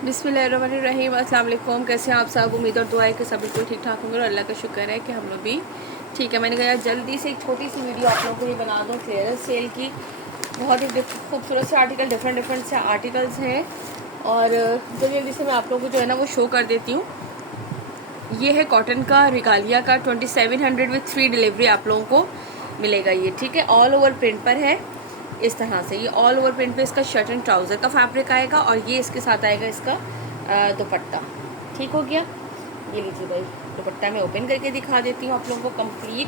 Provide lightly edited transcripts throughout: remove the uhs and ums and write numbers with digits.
बिस्मिल्लाहिर्रहमानिर्रहीम। अस्सलाम वालेकुम। कैसे हैं आप सब? उम्मीद और दुआ है कि सब बिल्कुल ठीक ठाक होंगे और अल्लाह का शुक्र है कि हम लोग भी ठीक है। मैंने कहा जल्दी से एक छोटी सी वीडियो आप लोगों को ये बना दूँ क्लियरेंस सेल की। बहुत ही खूबसूरत से आर्टिकल, डिफरेंट से आर्टिकल्स हैं और जल्दी से मैं आप लोगों को जो है ना वो शो कर देती हूँ। ये है कॉटन का रिगालिया का 2700 विथ फ्री डिलीवरी आप लोगों को मिलेगा ये, ठीक है। ऑल ओवर प्रिंट पर है इस तरह से। ये ऑल ओवर प्रिंट पे इसका शर्ट एंड ट्राउज़र का फैब्रिक आएगा और ये इसके साथ आएगा इसका दुपट्टा। ठीक हो गया। ये लीजिए भाई, दुपट्टा मैं ओपन करके दिखा देती हूँ आप लोगों को।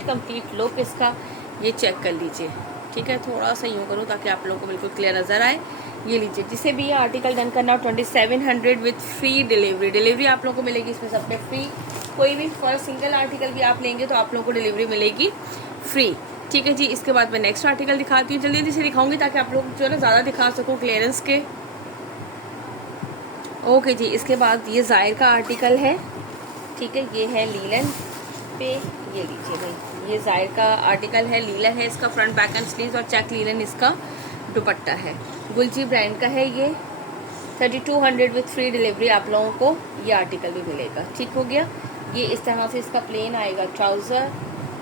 कंप्लीट लुक इसका ये चेक कर लीजिए, ठीक है। थोड़ा सा यूँ करूँ ताकि आप लोगों को बिल्कुल क्लियर नज़र आए। ये लीजिए, जिसे भी ये आर्टिकल डन करना हो 2700 विथ फ्री डिलीवरी आप लोगों को मिलेगी इसमें सब पे फ्री। कोई भी फर्स्ट सिंगल आर्टिकल भी आप लेंगे तो आप लोगों को डिलीवरी मिलेगी फ्री, ठीक है जी। इसके बाद मैं नेक्स्ट आर्टिकल दिखाती हूँ, जल्दी से दिखाऊंगी ताकि आप लोग जो है ना ज़्यादा दिखा सकूँ क्लियरेंस के। ओके जी, इसके बाद ये जायर का आर्टिकल है, ठीक है। ये है लीलन पे, ये लीजिए भाई, ये जायर का आर्टिकल है, लीलन है इसका फ्रंट बैक एंड स्लीव्स और चेक लीलन इसका दुपट्टा है। गुलजी ब्रांड का है ये। 3200 विथ फ्री डिलीवरी आप लोगों को ये आर्टिकल भी मिलेगा, ठीक हो गया। ये इस तरह से इसका प्लेन आएगा ट्राउज़र।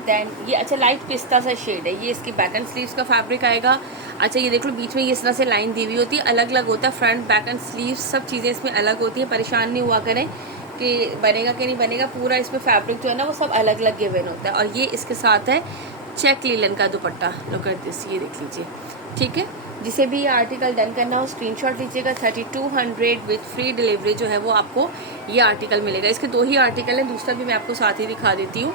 देन ये अच्छा लाइट पिस्ता सा शेड है, ये इसकी बैक एंड स्लीव्स का फैब्रिक आएगा। अच्छा ये देख लो, बीच में ये इस तरह से लाइन दी हुई होती है, अलग अलग होता है। फ्रंट बैक एंड स्लीव्स सब चीज़ें इसमें अलग होती हैं। परेशान नहीं हुआ करें कि बनेगा कि नहीं बनेगा, पूरा इसमें फैब्रिक जो है ना वो सब अलग अलग गिवन होता है। और ये इसके साथ है चेक लीलन का दुपट्टा। लुक एट दिस, ये देख लीजिए, ठीक है। जिसे भी ये आर्टिकल डन करना हो स्क्रीनशॉट लीजिएगा। 3200 विथ फ्री डिलीवरी जो है वो आपको ये आर्टिकल मिलेगा। इसके दो ही आर्टिकल हैं, दूसरा भी मैं आपको साथ ही दिखा देती हूँ।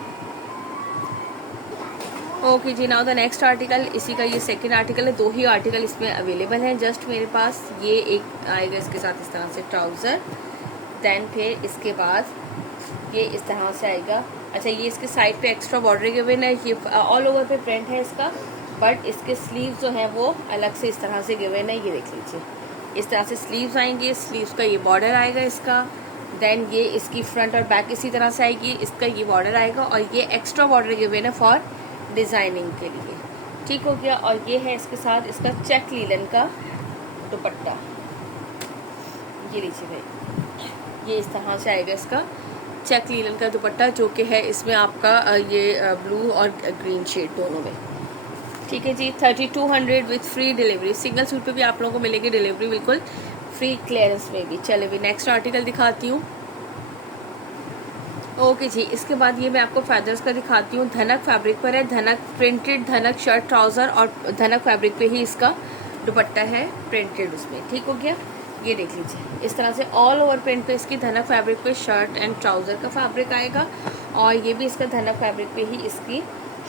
ओके जी, नाउ द नेक्स्ट आर्टिकल, इसी का ये सेकंड आर्टिकल है। दो ही आर्टिकल इसमें अवेलेबल हैं जस्ट मेरे पास। ये एक आएगा इसके साथ इस तरह से ट्राउज़र, देन फिर इसके बाद ये इस तरह से आएगा। अच्छा ये इसके साइड पे एक्स्ट्रा बॉर्डर गिवन है, ये ऑल ओवर पे प्रिंट है इसका, बट इसके स्लीव्स जो हैं वो अलग से इस तरह से गिवन है। ये देख लीजिए, इस तरह से स्लीव्स आएंगे, स्लीव्स का ये बॉर्डर आएगा इसका। देन ये इसकी फ्रंट और बैक इसी तरह से आएगी, इसका ये बॉर्डर आएगा और ये एक्स्ट्रा बॉर्डर गिवन है फॉर डिज़ाइनिंग के लिए, ठीक हो गया। और ये है इसके साथ इसका चेक लीलन का दुपट्टा। ये लीजिए भाई, ये इस तरह से आएगा इसका चेक लीलन का दुपट्टा, जो कि है इसमें आपका ये ब्लू और ग्रीन शेड दोनों में, ठीक है जी। 3200 with free delivery. Single suit पे भी आप लोगों को मिलेगी डिलीवरी बिल्कुल फ्री, क्लियरेंस में भी। चले भी नेक्स्ट आर्टिकल दिखाती हूँ। ओके जी, इसके बाद ये मैं आपको फैदर्स का दिखाती हूँ। धनक फैब्रिक पर है, धनक प्रिंटेड धनक शर्ट ट्राउज़र और धनक फैब्रिक पे ही इसका दुपट्टा है प्रिंटेड उसमें, ठीक हो गया। ये देख लीजिए, इस तरह से ऑल ओवर प्रिंट पे इसकी धनक फैब्रिक पे शर्ट एंड ट्राउज़र का फैब्रिक आएगा और ये भी इसका धनक फैब्रिक पे ही इसकी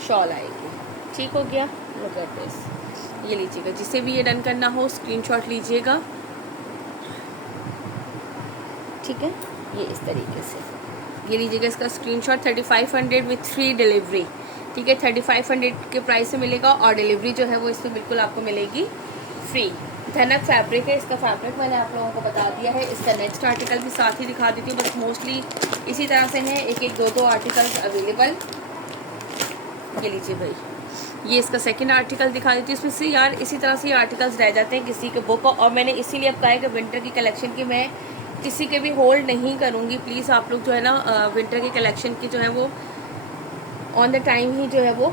शॉल आएगी, ठीक हो गया। लुक एट दिस, ये लीजिएगा, जिसे भी ये डन करना हो स्क्रीनशॉट लीजिएगा, ठीक है। ये इस तरीके से ये लीजिएगा इसका स्क्रीनशॉट। 3500 विथ फ्री डिलीवरी, ठीक है। 3500 के प्राइस से मिलेगा और डिलीवरी जो है वो इसमें बिल्कुल आपको मिलेगी फ्री। धनक फैब्रिक है, इसका फैब्रिक मैंने आप लोगों को बता दिया है। इसका नेक्स्ट आर्टिकल भी साथ ही दिखा देती हूँ, बस मोस्टली इसी तरह से हैं, एक एक दो आर्टिकल्स अवेलेबल। ये लीजिए भाई, ये इसका सेकंड आर्टिकल दिखा देती हूँ। इसमें से यार इसी तरह से आर्टिकल्स रह जाते हैं किसी के बुक, और मैंने इसीलिए अब कहा है कि विंटर की कलेक्शन की मैं किसी के भी होल्ड नहीं करूँगी। प्लीज़ आप लोग जो है ना विंटर की कलेक्शन की जो है वो ऑन द टाइम ही जो है वो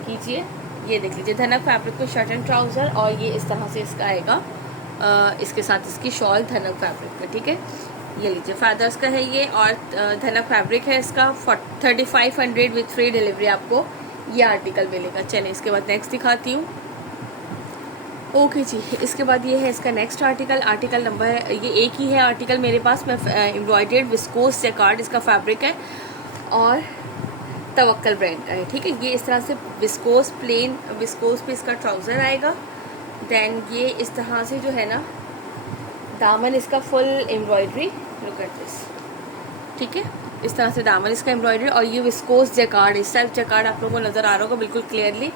कीजिए। ये देख लीजिए, धनक फैब्रिक को शर्ट एंड ट्राउज़र और ये इस तरह से इसका आएगा इसके साथ इसकी शॉल धनक फैब्रिक का, ठीक है। ये लीजिए, फैदर्स का है ये और धनक फैब्रिक है इसका। 3500 विथ फ्री डिलीवरी आपको ये आर्टिकल मिलेगा। चलें इसके बाद नेक्स्ट दिखाती हूँ। ओके जी, इसके बाद ये है इसका नेक्स्ट आर्टिकल नंबर है, ये एक ही है आर्टिकल मेरे पास। मैं एम्ब्रॉयडर्ड विस्कोस जैकार्ड इसका फैब्रिक है और तवक्कल ब्रांड का है, ठीक है। ये इस तरह से विस्कोस प्लेन विस्कोस पे इसका ट्राउज़र आएगा। देन ये इस तरह से जो है ना दामन इसका full embroidery, look at this, ठीक है। इस तरह से दामन इसका एम्ब्रॉयडरी और ये विस्कोस जैकार्ड, इस टाइप जैकार्ड आप लोगों को नज़र आ रहा होगा बिल्कुल क्लियरली।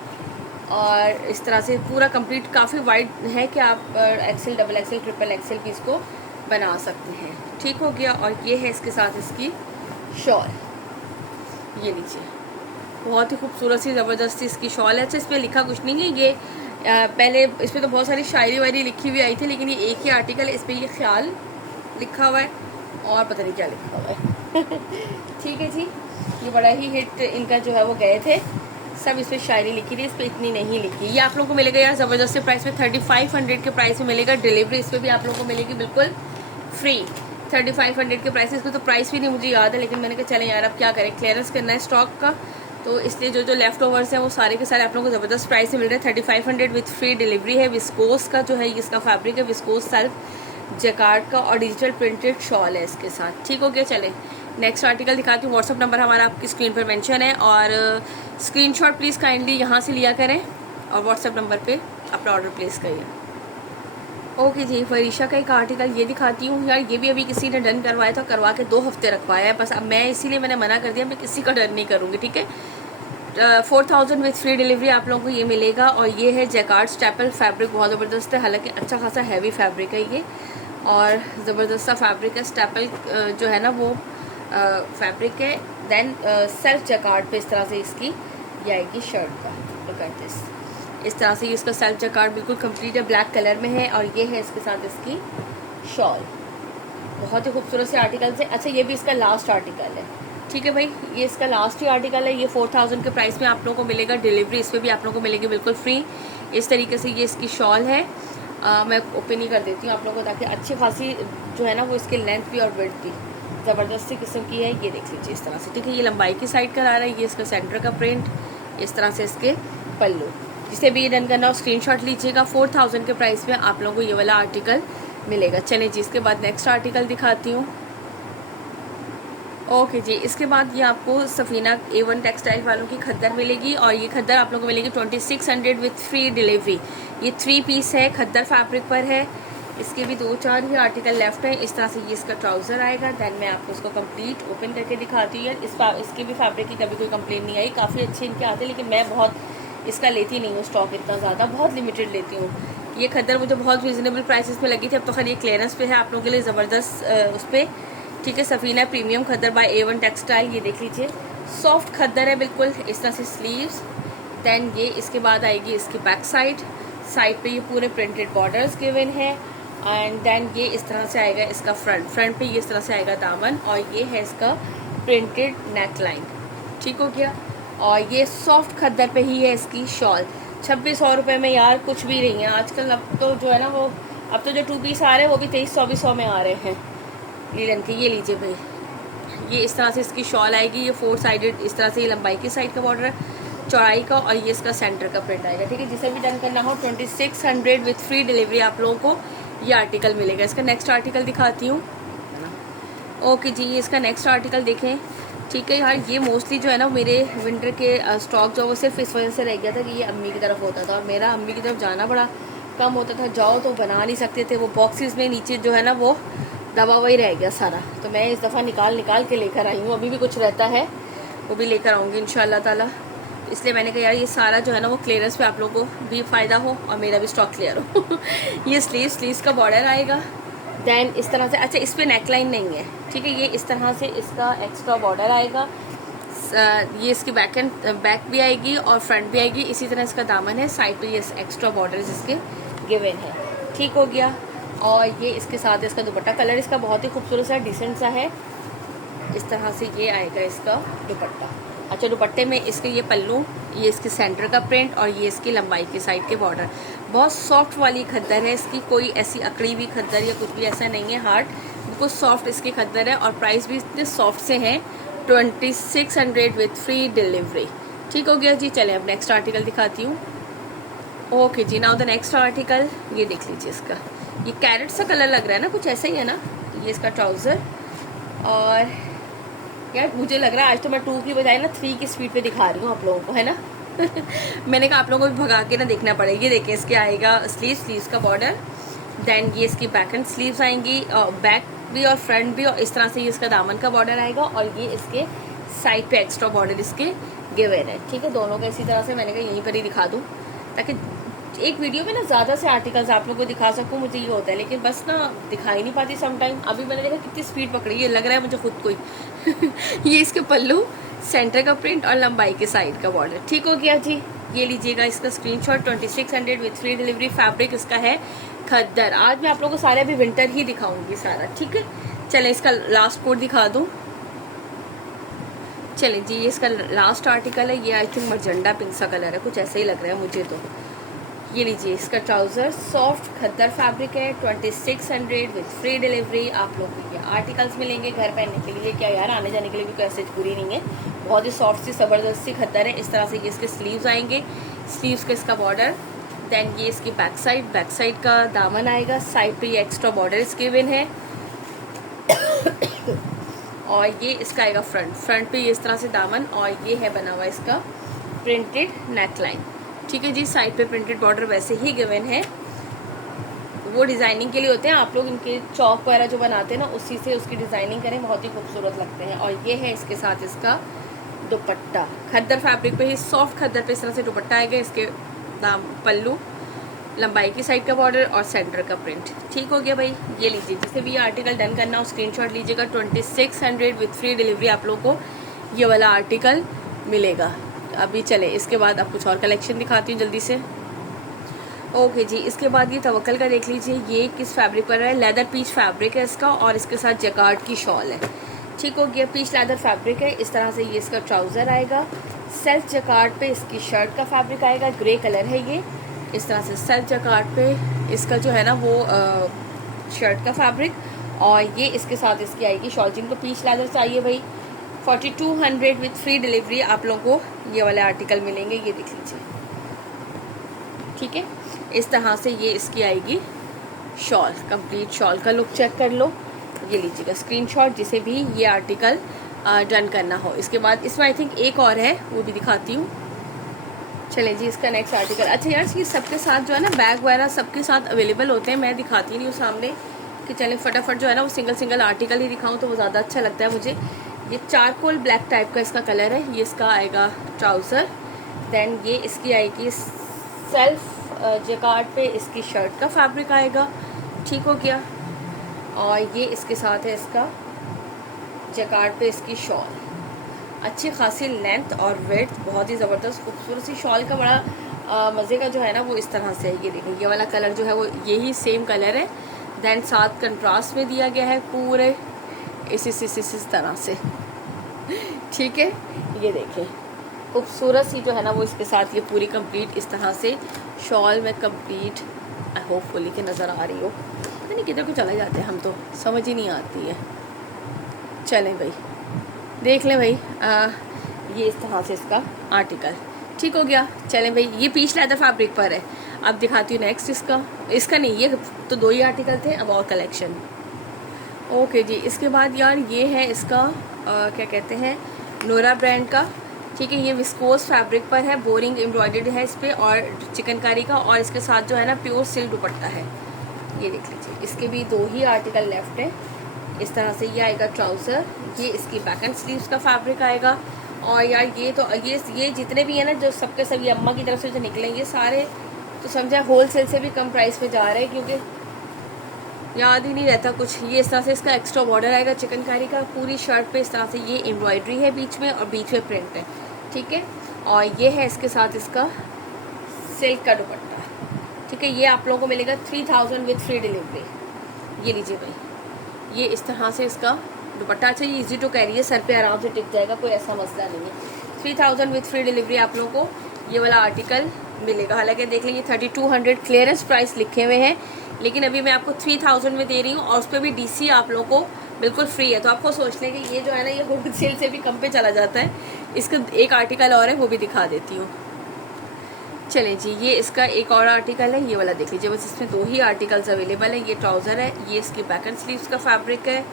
और इस तरह से पूरा कंप्लीट काफ़ी वाइड है कि आप axel, double axel, triple axel की इसको बना सकते हैं, ठीक हो गया। और ये है इसके साथ इसकी शॉल, ये लीजिए, बहुत ही खूबसूरत सी ज़बरदस्ती इसकी शॉल है। अच्छा इसमें लिखा कुछ नहीं है, ये पहले इसमें तो बहुत सारी शायरी वायरी लिखी हुई आई थी, लेकिन ये एक ही आर्टिकल है, इस पर ये ख्याल लिखा हुआ है और पता नहीं क्या लिखा हुआ है ठीक है जी, ये बड़ा ही हिट इनका जो है वो गए थे सब। इस पर शायरी लिखी थी, इस पर इतनी नहीं लिखी। ये आप लोगों को मिलेगा यार ज़बरदस्त प्राइस में, 3500 के प्राइस में मिलेगा। डिलीवरी इस पर भी आप लोगों को मिलेगी बिल्कुल फ्री, 3500 के प्राइस। इसको तो प्राइस भी नहीं मुझे याद है, लेकिन मैंने कहा चलें यार अब क्या करें, क्लियरेंस करना है स्टॉक का, तो इसलिए जो जो लेफ्ट ओवर्स हैं वो सारे के सारे आप लोगों को ज़बरदस्त प्राइस में मिल रहे हैं। 3500 विथ फ्री डिलीवरी है। विस्कोस का जो है इसका फैब्रिक है, विस्कोस सेल्फ जैकार्ड का, और डिजिटल प्रिंटेड शॉल है इसके साथ। ठीक हो गया, चलें नेक्स्ट आर्टिकल दिखाती हूँ। व्हाट्सअप नंबर हमारा आपकी स्क्रीन पर मेंशन है, और स्क्रीनशॉट प्लीज़ काइंडली यहाँ से लिया करें और व्हाट्सअप नंबर पे अपना ऑर्डर प्लेस करिए। ओके जी, फरीशा का एक आर्टिकल ये दिखाती हूँ यार, ये भी अभी किसी ने डन करवाया था, करवा के 2 हफ्ते रखवाया है बस। अब मैं इसीलिए मैंने मना कर दिया, मैं किसी का डन नहीं करूँगी, ठीक है। 4000 विथ फ्री डिलीवरी आप लोगों को ये मिलेगा। और ये है जैकार्ड स्टेपल फैब्रिक, बहुत ज़बरदस्त है, हालांकि अच्छा खासा हैवी फैब्रिक है ये, और ज़बरदस्त सा फैब्रिक है। स्टेपल जो है ना वो फैब्रिक है। देन सेल्फ जैकार्ड पे इस तरह से इसकी ये आएगी शर्ट का, लुक एट दिस, इस तरह से ये इसका सेल्फ जैकार्ड बिल्कुल कंप्लीट है, ब्लैक कलर में है, और ये है इसके साथ इसकी शॉल। बहुत ही खूबसूरत से आर्टिकल से। अच्छा, ये भी इसका लास्ट आर्टिकल है, ठीक है भाई, ये इसका लास्ट ही आर्टिकल है। ये 4000 के प्राइस में आप लोगों को मिलेगा। डिलीवरी इस पर भी आप लोगों को मिलेगी बिल्कुल फ्री। इस तरीके से ये इसकी शॉल है। मैं ओपन ही कर देती हूँ आप लोगों को, ताकि अच्छी खासी जो है ना वो इसकी लेंथ भी और विड्थ भी ज़बरदस्ती किस्म की है। ये देख लीजिए इस तरह से, ठीक है। ये लंबाई की साइड का आ रहा है, ये इसका सेंटर का प्रिंट, इस तरह से इसके पल्लू। जिसे भी ये डन करना हो स्क्रीनशॉट लीजिएगा। 4000 के प्राइस में आप लोगों को ये वाला आर्टिकल मिलेगा। चलिए जी, इसके बाद नेक्स्ट आर्टिकल दिखाती हूँ। ओके जी, इसके बाद ये आपको सफ़ीना A1 टेक्सटाइल वालों की खद्दर मिलेगी, और ये खद्दर आप लोगों को मिलेगी 2600 विथ फ्री डिलीवरी। ये 3 पीस है, खद्दर फैब्रिक पर है। इसके भी 2-4 ही आर्टिकल लेफ्ट है। इस तरह से ये इसका ट्राउज़र आएगा। देन मैं आपको इसको कंप्लीट ओपन करके दिखाती हूँ। यार इसके भी फैब्रिक की कभी कोई कंप्लेन नहीं आई, काफ़ी अच्छे इनके आते हैं, लेकिन मैं बहुत इसका लेती नहीं हूँ स्टॉक इतना ज़्यादा, बहुत लिमिटेड लेती हूँ। ये खद्दर मुझे बहुत रीज़नेबल प्राइसेस में लगी थी। अब तो खैर ये क्लियरेंस पे है आप लोगों के लिए ज़बरदस्त उस पर, ठीक है। सफ़ीना प्रीमियम खद्दर बाय A1 टेक्सटाइल, ये देख लीजिए, सॉफ्ट खद्दर है बिल्कुल। इस तरह से स्लीव्स। देन ये इसके बाद आएगी इसकी बैक साइड पे ये पूरे प्रिंटेड बॉर्डर्स गिवन है। एंड देन ये इस तरह से आएगा इसका फ्रंट पे ये इस तरह से आएगा दामन, और ये है इसका प्रिंटेड नेक लाइन, ठीक हो गया। और ये सॉफ्ट खद्दर पे ही है इसकी शॉल। 2600 रुपये में यार कुछ भी नहीं है आजकल। अब तो जो है ना वो, अब तो जो 2 पीस आ रहे हैं वो भी 2300-2400 में आ रहे हैं लीलन के। ये लीजिए भाई, ये इस तरह से इसकी शॉल आएगी। ये 4 साइडेड इस तरह से, ये लंबाई की साइड का बॉर्डर है, चौड़ाई का, और ये इसका सेंटर का प्रिंट आएगा, ठीक है। जिसे भी डन करना हो 2600 विथ फ्री डिलीवरी आप लोगों को ये आर्टिकल मिलेगा। इसका नेक्स्ट आर्टिकल दिखाती हूँ। ओके जी, इसका नेक्स्ट आर्टिकल देखें, ठीक है। यार ये मोस्टली जो है ना मेरे विंटर के स्टॉक जो वो सिर्फ इस वजह से रह गया था कि ये अम्मी की तरफ होता था, और मेरा अम्मी की तरफ जाना बड़ा कम होता था। जाओ तो बना नहीं सकते थे, वो बॉक्सेस में नीचे जो है ना वो दबा हुआ ही रह गया सारा। तो मैं इस दफ़ा निकाल के लेकर आई हूँ। अभी भी कुछ रहता है, वो भी लेकर आऊँगी इंशाल्लाह ताला। इसलिए मैंने कहा यार ये सारा जो है ना वो क्लियरेंस पे आप लोगों को भी फ़ायदा हो और मेरा भी स्टॉक क्लियर हो ये स्लीव्स का बॉर्डर आएगा। देन इस तरह से, अच्छा इस पर नेकलाइन नहीं है, ठीक है। ये इस तरह से इसका एक्स्ट्रा बॉर्डर आएगा। ये इसकी बैक भी आएगी और फ्रंट भी आएगी। इसी तरह इसका दामन है, साइड पे ये एक्स्ट्रा बॉर्डर इसके गिवन है, ठीक हो गया। और ये इसके साथ इसका दुपट्टा, कलर इसका बहुत ही खूबसूरत सा डिसेंट सा है। इस तरह से ये आएगा इसका दुपट्टा। अच्छा, दुपट्टे में इसके ये पल्लू, ये इसके सेंटर का प्रिंट, और ये इसकी लंबाई के साइड के बॉर्डर। बहुत सॉफ्ट वाली खद्दर है इसकी, कोई ऐसी अकड़ी हुई खद्दर या कुछ भी ऐसा नहीं है हार्ड, बिल्कुल सॉफ्ट इसकी खद्दर है। और प्राइस भी इतने सॉफ्ट से हैं, 2600 विथ फ्री डिलीवरी, ठीक हो गया जी। चलें अब नेक्स्ट आर्टिकल दिखाती हूँ। ओके जी, नाउ द नेक्स्ट आर्टिकल, ये देख लीजिए इसका, ये कैरेट सा कलर लग रहा है ना, कुछ ऐसा ही है ना। ये इसका ट्राउज़र, और यार मुझे लग रहा है आज तो मैं 2 की बजाय ना 3 की स्पीड पे दिखा रही हूँ आप लोगों को, है ना मैंने कहा आप लोगों को भी भगा के ना देखना पड़ेगा। ये देखिए इसके आएगा स्लीव्स का बॉर्डर। देन ये इसकी बैक एंड स्लीव्स आएंगी, बैक भी और फ्रंट भी, और इस तरह से ये इसका दामन का बॉर्डर आएगा, और ये इसके साइड पे एक्स्ट्रा बॉर्डर इसके गिवन है, ठीक है। दोनों का इसी तरह से मैंने कहा यहीं पर ही दिखा दूँ, ताकि एक वीडियो में ना ज़्यादा से आर्टिकल्स आप लोगों को दिखा सकूँ। मुझे ये होता है, लेकिन बस ना दिखा ही नहीं पाती समटाइम। अभी मैंने देखा कितनी स्पीड पकड़ी है, लग रहा है मुझे खुद को ही ये इसके पल्लू, सेंटर का प्रिंट और लंबाई के साइड का बॉर्डर, ठीक हो गया जी। ये लीजिएगा इसका screenshot. 2600 with free delivery. Fabric इसका है खद्दर। आज मैं आप लोगों को सारे अभी विंटर ही दिखाऊंगी सारा, ठीक है। चलें इसका लास्ट कोट दिखा दूं। चलें जी, ये इसका लास्ट आर्टिकल है। ये आई थिंक मजेंडा पिंक सा कलर है, कुछ ऐसे ही लग रहा है मुझे तो। ये लीजिए, इसका ट्राउजर सॉफ्ट खद्दर फैब्रिक है, 2600 विद फ्री डिलीवरी। आप लोग को ये आर्टिकल्स मिलेंगे घर पहनने के लिए, क्या यार आने जाने के लिए भी कोई ऐसे पूरी नहीं है। बहुत ही सॉफ्ट सी जबरदस्त सी खद्दर है। इस तरह से ये इसके स्लीव्स आएंगे, स्लीव्स का इसका बॉर्डर, देन ये इसकी बैक साइड का दामन आएगा, साइड पे ये एक्स्ट्रा बॉर्डर इसके विन है और ये इसका आएगा फ्रंट पे ये इस तरह से दामन, और ये है बना हुआ इसका प्रिंटेड नेकलाइन, ठीक है जी। साइड पे प्रिंटेड बॉर्डर वैसे ही गिवन है, वो डिजाइनिंग के लिए होते हैं। आप लोग इनके चौक वगैरह जो बनाते हैं ना, उसी से उसकी डिजाइनिंग करें, बहुत ही खूबसूरत लगते हैं। और ये है इसके साथ इसका दुपट्टा, खद्दर फैब्रिक पे ही सॉफ्ट खद्दर पे इस तरह से दुपट्टा आएगा। इसके दाम पल्लू, लंबाई की साइड का बॉर्डर और सेंटर का प्रिंट, ठीक हो गया भाई। ये लीजिए, जिसे भी ये आर्टिकल डन करना हो स्क्रीनशॉट लीजिएगा। 2600 विद फ्री डिलीवरी आप लोगों को ये वाला आर्टिकल मिलेगा। अभी चले इसके बाद अब कुछ और कलेक्शन दिखाती हूँ जल्दी से। ओके जी, इसके बाद ये तवक्कल का देख लीजिए। ये किस फैब्रिक पर है, लेदर पीच फैब्रिक है इसका, और इसके साथ जैकार्ड की शॉल है, ठीक हो गया। पीच लेदर फैब्रिक है। इस तरह से ये इसका ट्राउजर आएगा, सेल्फ जैकार्ड पे इसकी शर्ट का फैब्रिक आएगा, ग्रे कलर है ये। इस तरह से सेल्फ जैकार्ड पे इसका जो है ना वो शर्ट का फैब्रिक, और ये इसके साथ इसकी आएगी शॉल। जिनको पीच लेदर चाहिए भाई, 4200 विद फ्री डिलीवरी आप लोगों को ये वाले आर्टिकल मिलेंगे। ये देख लीजिए, ठीक है। इस तरह से ये इसकी आएगी शॉल, कंप्लीट शॉल का लुक चेक कर लो। ये लीजिएगा स्क्रीनशॉट, जिसे भी ये आर्टिकल डन करना हो। इसके बाद इसमें आई थिंक एक और है, वो भी दिखाती हूँ। चलें जी, इसका नेक्स्ट आर्टिकल। अच्छा यार, ये सबके साथ जो है ना बैग वगैरह सबके साथ अवेलेबल होते हैं, मैं दिखाती नहीं हूँ सामने कि चलें फटाफट जो है ना वो सिंगल आर्टिकल ही दिखाऊँ, तो वो ज़्यादा अच्छा लगता है मुझे। ये चारकोल ब्लैक टाइप का इसका कलर है। ये इसका आएगा ट्राउज़र, देन ये इसकी आएगी सेल्फ जैकार्ड पे इसकी शर्ट का फैब्रिक आएगा, ठीक हो गया। और ये इसके साथ है इसका जैकार्ड पे इसकी शॉल, अच्छी खासी लेंथ और वेथ, बहुत ही ज़बरदस्त खूबसूरत सी शॉल का बड़ा मज़े का जो है ना वो इस तरह से है। ये देखिए, ये वाला कलर जो है वो यही सेम कलर है, देन साथ कंट्रास्ट में दिया गया है पूरे इस तरह से, ठीक है। ये देखें खूबसूरत सी जो है ना वो इसके साथ ये पूरी कंप्लीट इस तरह से शॉल में कंप्लीट, आई होपफुली कि नज़र आ रही हो। पता नहीं किधर को चले जाते हैं हम, तो समझ ही नहीं आती है। चलें भाई, देख लें भाई, ये इस तरह से इसका आर्टिकल, ठीक हो गया। चलें भाई, ये पीच लेदर फैब्रिक पर है। अब दिखाती हूँ नेक्स्ट इसका नहीं, ये तो 2 ही आर्टिकल थे, अब और कलेक्शन। ओके जी, इसके बाद यार ये है इसका क्या कहते हैं, नोरा ब्रांड का, ठीक है। ये विस्कोस फैब्रिक पर है, बोरिंग एम्ब्रॉयडर्ड है इस पर, और चिकनकारी का, और इसके साथ जो है ना प्योर सिल्क दुपट्टा है। ये देख लीजिए, इसके भी 2 ही आर्टिकल लेफ्ट है। इस तरह से ये आएगा ट्राउज़र, ये इसकी बैक एंड स्लीव्स का फैब्रिक आएगा। और यार ये तो ये जितने भी है ना जो सबके सब ये अम्मा की तरफ से जो निकले, ये सारे तो समझा होल सेल से भी कम प्राइस पे जा रहे हैं, क्योंकि याद ही नहीं रहता कुछ। ये इस तरह से इसका एक्स्ट्रा बॉर्डर आएगा चिकनकारी का, पूरी शर्ट पे इस तरह से ये एम्ब्रॉयडरी है बीच में, और बीच में प्रिंट है, ठीक है। और ये है इसके साथ इसका सिल्क का दुपट्टा, ठीक है। ये आप लोगों को मिलेगा 3000 विद फ्री डिलीवरी। ये लीजिए भाई, ये इस तरह से इसका दुपट्टा, अच्छा ये इजी टू कैरी है, सर पे आराम से टिक जाएगा, कोई ऐसा मसला नहीं है। 3000 विद फ्री डिलीवरी आप लोगों को ये वाला आर्टिकल मिलेगा। हालांकि देख लेंगे 3200 क्लियरेंस प्राइस लिखे हुए हैं, लेकिन अभी मैं आपको 3000 में दे रही हूँ, और उस पर भी डीसी आप लोगों को बिल्कुल फ्री है। तो आपको सोच लें कि ये जो है ना ये होल सेल से भी कम पे चला जाता है। इसका एक आर्टिकल और है, वो भी दिखा देती हूँ। चलें जी, ये इसका एक और आर्टिकल है, ये वाला देख लीजिए। बस इसमें 2 ही आर्टिकल्स अवेलेबल है। ये ट्राउज़र है, ये इसकी बैक एंड स्लीव्स का फैब्रिक है,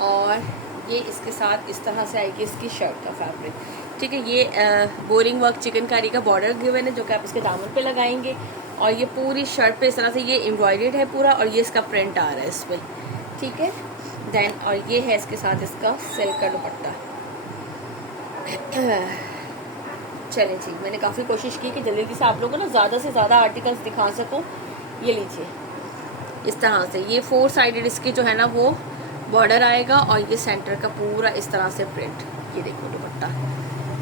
और ये इसके साथ इस तरह से आएगी इसकी शर्ट का फैब्रिक, ठीक है। ये बोरिंग वर्क चिकनकारी का बॉर्डर गिवन है, जो कि आप इसके दामन पे लगाएंगे, और ये पूरी शर्ट पे इस तरह से ये एम्ब्रॉयडर्ड है पूरा, और ये इसका प्रिंट आ रहा है इस पर, ठीक है। देन और ये है इसके साथ इसका सिल्क का दुपट्टा। चलें जी, मैंने काफ़ी कोशिश की कि जल्दी से आप लोगों को ना ज़्यादा से ज़्यादा आर्टिकल्स दिखा सकूं। ये लीजिए, इस तरह से ये 4 साइडेड इसके जो है ना वो बॉर्डर आएगा, और ये सेंटर का पूरा इस तरह से प्रिंट। ये देखो दुपट्टा,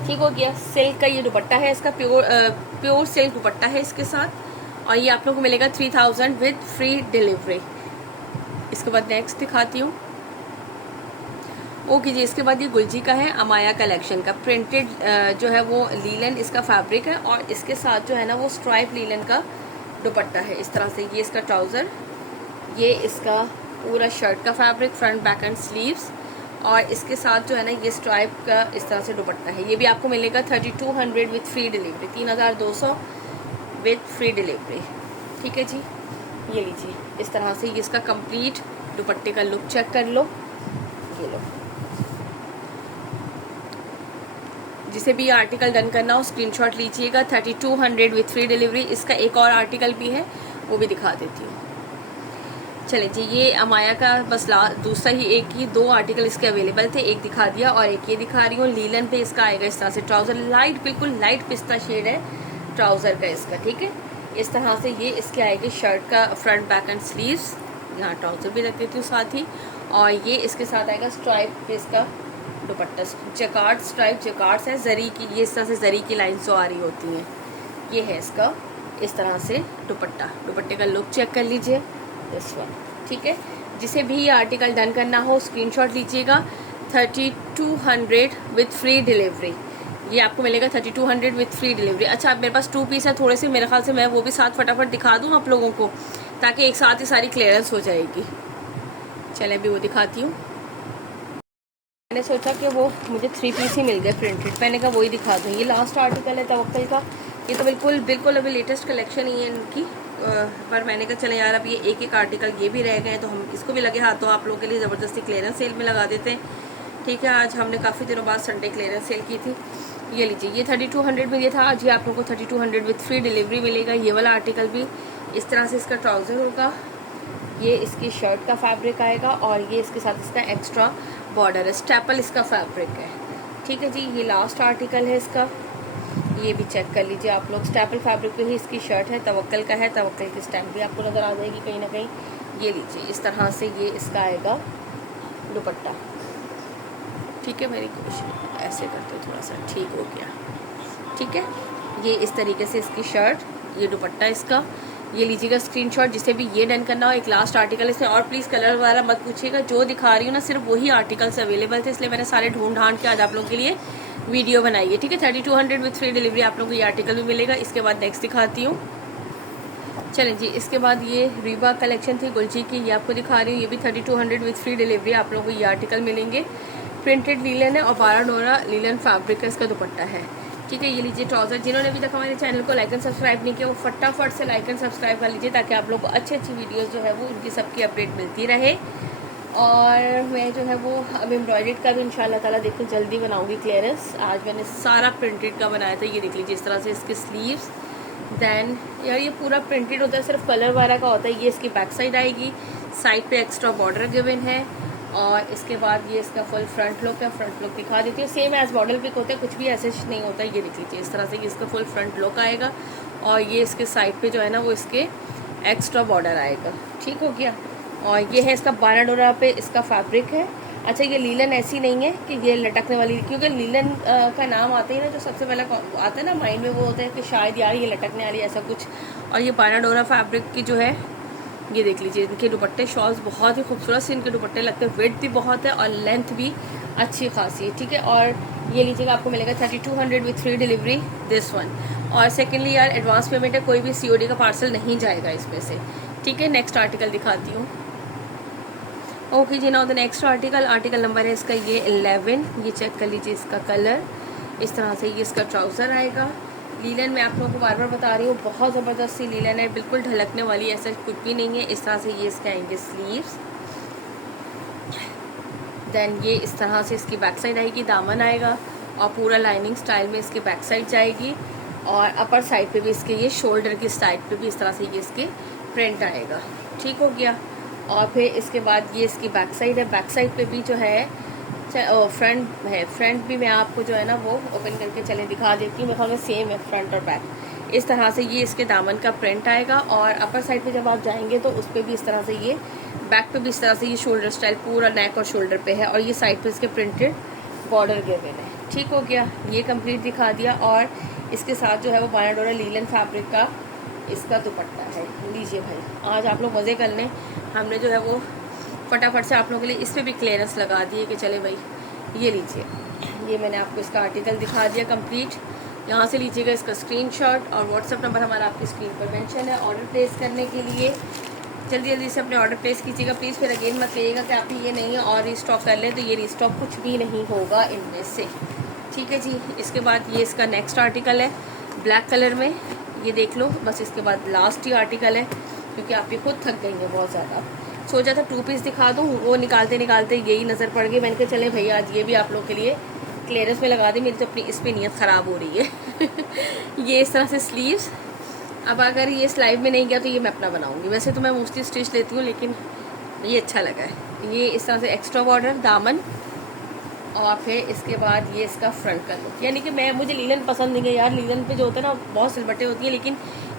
ठीक हो गया। सिल्क का ये दुपट्टा है इसका, प्योर सिल्क दुपट्टा है इसके साथ, और ये आप लोगों को मिलेगा 3000 विद फ्री डिलीवरी। इसके बाद नेक्स्ट दिखाती हूँ। ओके जी, इसके बाद ये गुलजी का है, अमाया कलेक्शन का प्रिंटेड जो है वो लीलन इसका फैब्रिक है, और इसके साथ जो है ना वो स्ट्राइप लीलन का दुपट्टा है इस तरह से। ये इसका ट्राउज़र, ये इसका पूरा शर्ट का fabric, front back and sleeves, और इसके साथ जो है ना ये स्ट्राइप का इस तरह से दुपट्टा है। ये भी आपको मिलेगा 3200 with free delivery, 3200 with free delivery. ठीक है जी, ये लीजिए इस तरह से ये इसका कंप्लीट दुपट्टे का लुक चेक कर लो। ये लो, जिसे भी आर्टिकल डन करना हो स्क्रीनशॉट लीजिएगा। 3200 विथ फ्री डिलीवरी। इसका एक और आर्टिकल भी है, वो भी दिखा देती हूँ। चले जी, ये अमाया का बस दूसरा ही, एक ही दो आर्टिकल इसके अवेलेबल थे, एक दिखा दिया और एक ये दिखा रही हूँ। लीलन पे इसका आएगा इस तरह से ट्राउज़र, लाइट बिल्कुल लाइट पिस्ता शेड है ट्राउज़र का इसका। ठीक है, इस तरह से ये इसके आएगी शर्ट का फ्रंट बैक एंड स्लीव्स। यहाँ ट्राउज़र भी रख देती हूँ साथ ही, और ये इसके साथ आएगा स्ट्राइप पे इसका दुपट्टा, जकार्ड स्ट्राइप जकार्ड्स है जरी की, ये इस तरह से जरी की लाइन जो आ रही होती हैं, ये है इसका इस तरह से दुपट्टा। दुपट्टे का लुक चेक कर लीजिए दिस वन। ठीक है, जिसे भी ये आर्टिकल डन करना हो स्क्रीनशॉट लीजिएगा। 3200 विथ फ्री डिलीवरी, ये आपको मिलेगा 3200 विथ फ्री डिलीवरी। अच्छा, मेरे पास 2 पीस है थोड़े से, मेरे ख्याल से मैं वो भी साथ फटाफट दिखा दूँ आप लोगों को, ताकि एक साथ ही सारी क्लियरेंस हो जाएगी। चले अभी वो दिखाती हूँ। मैंने सोचा कि वो मुझे 3 पीस ही मिल गए प्रिंटेड, मैंने कहा वही दिखा दूँ। ये लास्ट आर्टिकल है तवक्कल का, ये तो बिल्कुल अभी लेटेस्ट कलेक्शन ही है इनकी, पर मैंने कहा चले यार अब ये एक एक आर्टिकल ये भी रह गए हैं तो हम इसको भी लगे हाथों आप लोगों के लिए ज़बरदस्ती क्लियरेंस सेल में लगा देते हैं। ठीक है, आज हमने काफ़ी दिनों बाद संडे क्लियरेंस सेल की थी। ये लीजिए, ये 3200 में ये था, आज ये आप लोगों को 3200 विथ फ्री डिलीवरी मिलेगा। ये वाला आर्टिकल भी इस तरह से इसका ट्राउज़र होगा, ये इसकी शर्ट का फैब्रिक आएगा, और ये इसके साथ इसका एक्स्ट्रा बॉर्डर है, स्टेपल इसका फैब्रिक है। ठीक है जी, ये लास्ट आर्टिकल है इसका, ये भी चेक कर लीजिए आप लोग। स्टेपल फैब्रिक पे ही इसकी शर्ट है, तवक्कल का है, तवक्कल की स्टैम्प भी आपको नज़र आ जाएगी कहीं ना कहीं। ये लीजिए इस तरह से ये इसका आएगा दुपट्टा। ठीक है, मेरी कोशिश ऐसे करते थोड़ा सा, ठीक हो गया। ठीक है, ये इस तरीके से इसकी शर्ट, ये दुपट्टा इसका। ये लीजिएगा स्क्रीनशॉट, जिसे भी ये डन करना हो। एक लास्ट आर्टिकल इसमें, और प्लीज़ कलर वाला मत पूछिएगा, जो दिखा रही हूँ ना सिर्फ वही आर्टिकल्स अवेलेबल थे, इसलिए मैंने सारे ढूंढ ढांड के आज आप लोगों के लिए वीडियो बनाई है। ठीक है, 3200 विथ फ्री डिलीवरी आप लोगों को ये आर्टिकल भी मिलेगा। इसके बाद नेक्स्ट दिखाती हूँ। चलें जी, इसके बाद ये रीबा कलेक्शन थी गुलजी की, ये आपको दिखा रही हूँ। ये भी 3200 विथ फ्री डिलीवरी आप लोगों को ये आर्टिकल मिलेंगे। प्रिंटेड लीलन है और 12 डोरा लीलन फैब्रिक का इसका दुपट्टा है। ठीक है, ये लीजिए ट्राउज़र। जिन्होंने अभी तक हमारे चैनल को लाइक एंड सब्सक्राइब नहीं किया वो फटाफट से लाइक एंड सब्सक्राइब कर लीजिए, ताकि आप लोग को अच्छी वीडियोस जो है वो उनकी सबकी अपडेट मिलती रहे। और मैं जो है वो अब एम्ब्रॉयडर्ड का भी इंशाल्लाह ताला देखो जल्दी बनाऊंगी क्लियरेंस। आज मैंने सारा प्रिंटेड का बनाया था। ये देख लीजिए इस तरह से इसके स्लीव्स, देन यार ये पूरा प्रिंटेड होता है, सिर्फ कलर वाला का होता है। ये इसकी बैक साइड आएगी, साइड पे एक्स्ट्रा बॉर्डर गिवन है, और इसके बाद ये इसका फुल फ्रंट लुक है। फ्रंट लुक दिखा देती हूँ, सेम एज मॉडल पिक होता है, कुछ भी ऐसे नहीं होता है। ये देख लीजिए इस तरह से इसका फुल फ्रंट लुक आएगा, और ये इसके साइड पे जो है ना वो इसके एक्स्ट्रा बॉर्डर आएगा। ठीक हो गया, और ये है इसका 12 डोरा पे इसका फैब्रिक है। अच्छा, ये लीलन ऐसी नहीं है कि ये लटकने वाली, क्योंकि लीलन का नाम आते ही ना जो सबसे पहला आता है ना माइंड में, वो होता है कि शायद यार ये लटकने वाली ऐसा कुछ। और ये 12 डोरा फैब्रिक की जो है, ये देख लीजिए इनके दुपट्टे शॉल्स बहुत ही खूबसूरत से इनके दुपट्टे लगते हैं। वेट भी बहुत है और लेंथ भी अच्छी खासी है। ठीक है, और ये लीजिएगा आपको मिलेगा 3200 with free delivery this one. और सेकेंडली यार एडवांस पेमेंट है, कोई भी COD का पार्सल नहीं जाएगा इसमें से। ठीक है, नेक्स्ट आर्टिकल दिखाती हूँ। ओके जी, now the next article number है इसका ये 11। ये चेक कर लीजिए इसका कलर, इस तरह से ये इसका ट्राउज़र आएगा। लीलन मैं आप लोगों को बार बार बता रही हूँ, बहुत ज़बरदस्त सी लीलन है, बिल्कुल ढलकने वाली ऐसा कुछ भी नहीं है। इस तरह से ये इसके आएंगे स्लीव्स, देन ये इस तरह से इसकी बैक साइड आएगी, दामन आएगा, और पूरा लाइनिंग स्टाइल में इसकी बैक साइड जाएगी, और अपर साइड पे भी इसके ये शोल्डर की साइड पे भी इस तरह से ये इसके प्रिंट आएगा। ठीक हो गया, और फिर इसके बाद ये इसकी बैक साइड है। बैक साइड पे भी जो है फ्रंट है, फ्रंट भी मैं आपको जो है ना वो ओपन करके चले दिखा देती हूँ। मेरे ख्याल में सेम है फ्रंट और बैक। इस तरह से ये इसके दामन का प्रिंट आएगा, और अपर साइड पे जब आप जाएंगे तो उस पर भी इस तरह से ये, बैक पे भी इस तरह से ये शोल्डर स्टाइल पूरा नेक और शोल्डर पे है, और ये साइड पे इसके प्रिंटेड बॉर्डर गिवन है। ठीक हो गया, ये कंप्लीट दिखा दिया। और इसके साथ जो है वो 12 डोरा लीलन फैब्रिक का इसका दुपट्टा है। लीजिए भाई, आज आप लोग मज़े कर लें। हमने जो है वो फटाफट से आप लोगों के लिए इस पर भी क्लियरेंस लगा दिए कि चले भाई ये लीजिए। ये मैंने आपको इसका आर्टिकल दिखा दिया कंप्लीट। यहाँ से लीजिएगा इसका स्क्रीनशॉट और व्हाट्सअप नंबर हमारा आपकी स्क्रीन पर मेंशन है। ऑर्डर प्लेस करने के लिए जल्दी जल्दी से अपने ऑर्डर प्लेस कीजिएगा प्लीज़। फिर अगेन मत कहिएगा कि आप ये नहीं है और रीस्टॉक कर लें, तो ये रीस्टॉक कुछ भी नहीं होगा इनमें से, ठीक है जी। इसके बाद ये इसका नेक्स्ट आर्टिकल है ब्लैक कलर में, ये देख लो। बस इसके बाद लास्ट ही आर्टिकल है, क्योंकि आप ये खुद थक गई हैं बहुत ज़्यादा। सोचा था 2 पीस दिखा दूँ, वो निकालते निकालते यही नज़र पड़ गई। मैंने कहा चले भैया आज ये भी आप लोग के लिए क्लियरेंस में लगा दी। मेरी तो अपनी इस पर नीयत ख़राब हो रही है। ये इस तरह से स्लीव्स, अब अगर ये स्लाइड में नहीं गया तो ये मैं अपना बनाऊंगी। वैसे तो मैं मोस्टली स्टिच लेती हूँ, लेकिन ये अच्छा लगा है। ये इस तरह से एक्स्ट्रा बॉर्डर दामन, और फिर इसके बाद ये इसका फ्रंट का लुक। यानी कि मुझे लीलन पसंद नहीं है यार। लीलन पे जो होता है ना बहुत सिलबटें होती हैं, लेकिन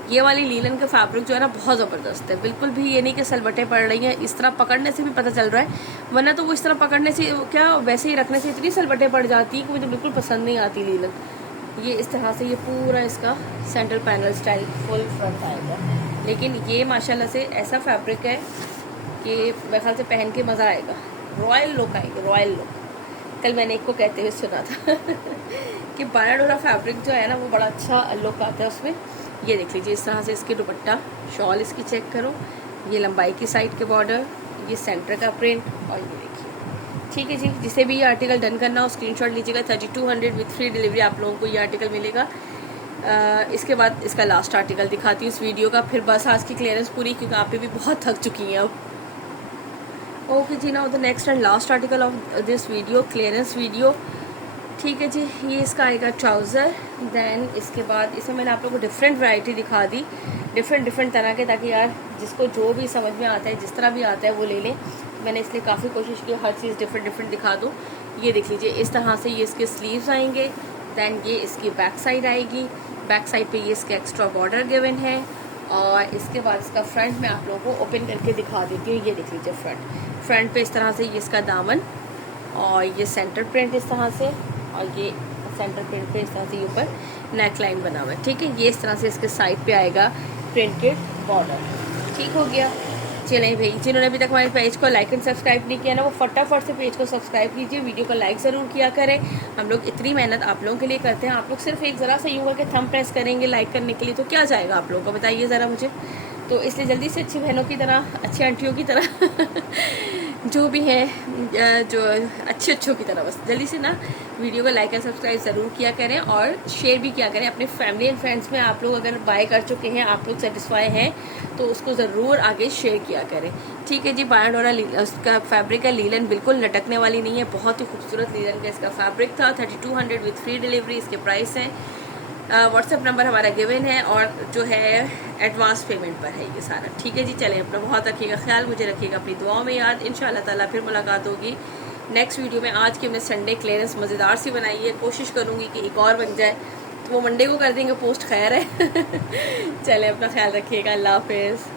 ये वाली लीलन का फैब्रिक जो है ना बहुत ज़बरदस्त है। बिल्कुल भी ये नहीं कि सलबटें पड़ रही हैं। इस तरह पकड़ने से भी पता चल रहा है, वरना तो वो इस तरह पकड़ने से क्या वैसे ही रखने से इतनी सलबटें पड़ जाती है कि मुझे बिल्कुल पसंद नहीं आती लीलन। ये इस तरह से ये पूरा इसका central panel style full front आएगा। लेकिन ये माशाल्लाह से ऐसा फैब्रिक है कि मेरे ख्याल से पहन के मज़ा आएगा। रॉयल लुक आएगी, रॉयल लुक। कल मैंने एक को कहते हुए सुना था कि बाराडोरा फैब्रिक जो है ना वो बड़ा अच्छा लुक आता है उसमें। ये देख लीजिए इस तरह से इसके दुपट्टा, शॉल इसकी चेक करो, ये लंबाई की साइड के बॉर्डर, ये सेंटर का प्रिंट, और ये देखिए, ठीक है जी। जिसे भी ये आर्टिकल डन करना हो स्क्रीनशॉट लीजिएगा। 3200 विथ फ्री डिलीवरी आप लोगों को ये आर्टिकल मिलेगा। इसके बाद इसका लास्ट आर्टिकल दिखाती हूँ इस वीडियो का, फिर बस आज की क्लियरेंस पूरी, क्योंकि आप भी बहुत थक चुकी हैं अब। ओके जी, now the next and last article of this video, clearance video, ठीक है जी। ये इसका आएगा ट्राउज़र। देन इसके बाद इसमें मैंने आप लोगों को डिफरेंट वैरायटी दिखा दी, डिफरेंट तरह के, ताकि यार जिसको जो भी समझ में आता है, जिस तरह भी आता है वो ले लें। मैंने इसलिए काफ़ी कोशिश की हर चीज़ डिफरेंट दिखा दूँ। ये देख लीजिए इस तरह से ये इसके स्लीव्स आएंगे। दैन ये इसकी बैक साइड आएगी, बैक साइड पे ये इसके एक्स्ट्रा बॉर्डर गिवन है। और इसके बाद इसका फ्रंट में आप लोगों को ओपन करके दिखा देती हूँ। ये देख लीजिए फ्रंट पे इस तरह से ये इसका दामन, और ये सेंटर प्रिंट इस तरह से, और ये सेंटर प्रिंट पे इस तरह से ऊपर नेक लाइन बना हुआ है, ठीक है। ये इस तरह से इसके साइड पे आएगा प्रिंटेड बॉर्डर, ठीक हो गया। चलें भाई, जिन्होंने अभी तक हमारे पेज को लाइक एंड सब्सक्राइब नहीं किया ना, वो फटाफट से पेज को सब्सक्राइब कीजिए, वीडियो को लाइक ज़रूर किया करें। हम लोग इतनी मेहनत आप लोगों के लिए करते हैं, आप लोग सिर्फ एक ज़रा सा यूँ करके थंब प्रेस करेंगे लाइक करने के लिए, तो क्या जाएगा आप लोगों को, बताइए ज़रा मुझे। तो इसलिए जल्दी से अच्छी बहनों की तरह, अच्छी आंटियों की तरह जो भी हैं, जो अच्छों की तरह, बस जल्दी से ना वीडियो को लाइक एंड सब्सक्राइब ज़रूर किया करें, और शेयर भी किया करें अपने फैमिली एंड फ्रेंड्स में। आप लोग अगर बाय कर चुके हैं, आप लोग सेटिस्फाई हैं, तो उसको ज़रूर आगे शेयर किया करें, ठीक है जी। बाराडोरा उसका फैब्रिक है, लीलन बिल्कुल लटकने वाली नहीं है, बहुत ही खूबसूरत लीलन का इसका फैब्रिक था। 3200 विथ फ्री डिलीवरी इसके प्राइस हैं। व्हाट्सएप नंबर हमारा गिवन है, और जो है एडवांस पेमेंट पर है ये सारा, ठीक है जी। चलें, अपना बहुत रखिएगा ख्याल, मुझे रखिएगा अपनी दुआओं में याद। इंशाअल्लाह ताला फिर मुलाकात होगी नेक्स्ट वीडियो में। आज की हमने संडे क्लियरेंस मज़ेदार सी बनाई है, कोशिश करूँगी कि एक और बन जाए, तो वो मंडे को कर देंगे पोस्ट, खैर है। चलें, अपना ख्याल रखिएगा, अल्लाह हाफिज़।